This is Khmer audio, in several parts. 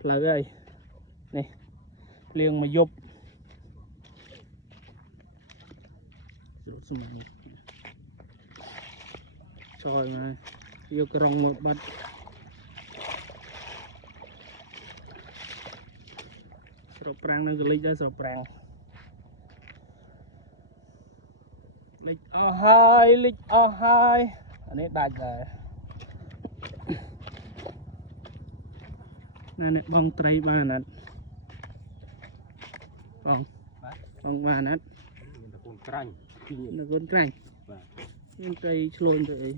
ផ្លូវហើយនេះភ្លៀងមកយប់ស្មាចោលមកយកក្រុងមកបាត់ស្រុកប្រាំងនៅកលិចដែរស្រុកប្រាំងលិចអស់ហើយលិចអស់ហើយអានេះដាច់ដែរណាអ្នកបងត្រីបានអត់បងបានអត់នៅកូនក្រាញ់នៅកូនក្រាញ់បាទមានត្រីឆ្លូនទៅអី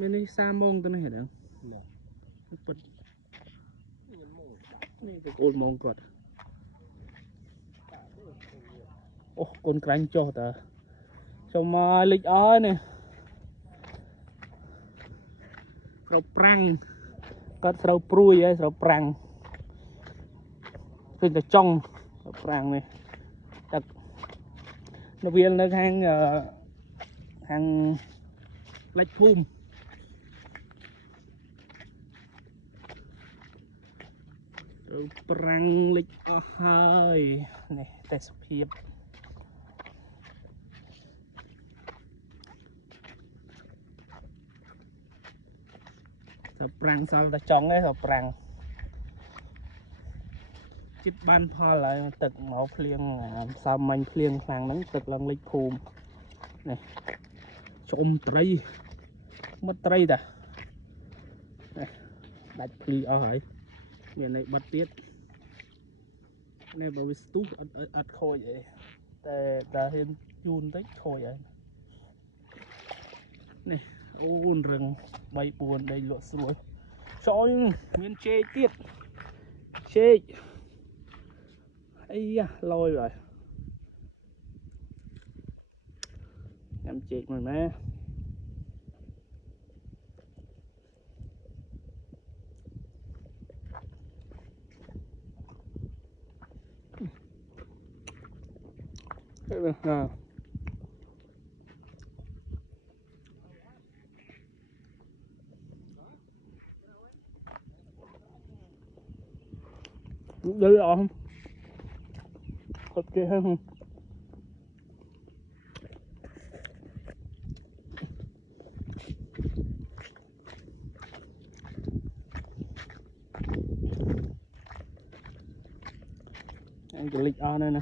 មាននេះ30ម៉ោងទៅនេះហ៎ដឹងពិតនេះទៅអូលម៉ោងគាត់អូកូនក្រាញ់ចុះតើចូលមកលិចអស់នេះស្រូវប្រាំងគាត់ស្រូវព្រួយហើយស្រូវប្រាំងឃើញតែចុងស្រូវប្រាំងនេះទឹកនៅវាលនៅខាងលិចភូមិស្រូវប្រាំងលិចអស់ហើយនេះទេសភាពស្រូវប្រាំងសល់តែចុងឯងស្រូវប្រាំងជិតបានផលហើយទឹកមកភ្លៀងសាមញ្ញភ្លៀងខ្លាំងហ្នឹងទឹកឡើងលិចភូមិនេះជុំត្រីមិត្តត្រីតាដាច់ភ្លឺអស់ហើយមានអីបាត់ទៀតនេះបើវាស្ទុះអត់ខូចអីតែហ៊ានជូនតិចខូចហើយនេះអូនរឹង3 4ដេកលក់ស្រួលចូលមានជែកទៀតជែកអីយ៉ាលយហើយញ៉ាំជែកមួយម៉ែđây rồi ok hơn anh click on đây nè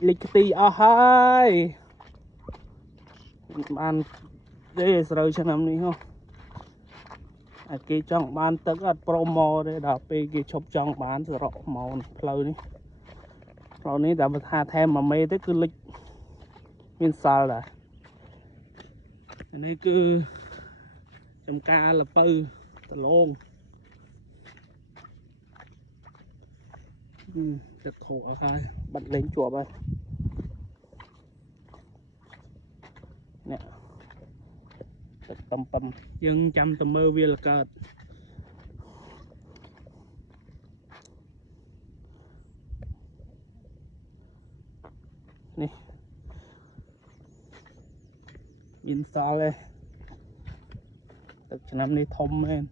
lịch tí ở hai bạn đây rồi cho năm đi không cái trong ban tức là promo đây đào pe cái chụp trong bán rồi rõ màu lâu này đã tha thêm mà mê tới cứ lịch miền sao là này cứ trong ca là pư luôn thật khổ thôi bật lên chùa bay nè tâm dân chăm tầm mơ viên là cợt nè nhìn sao đây được năm nay thông lên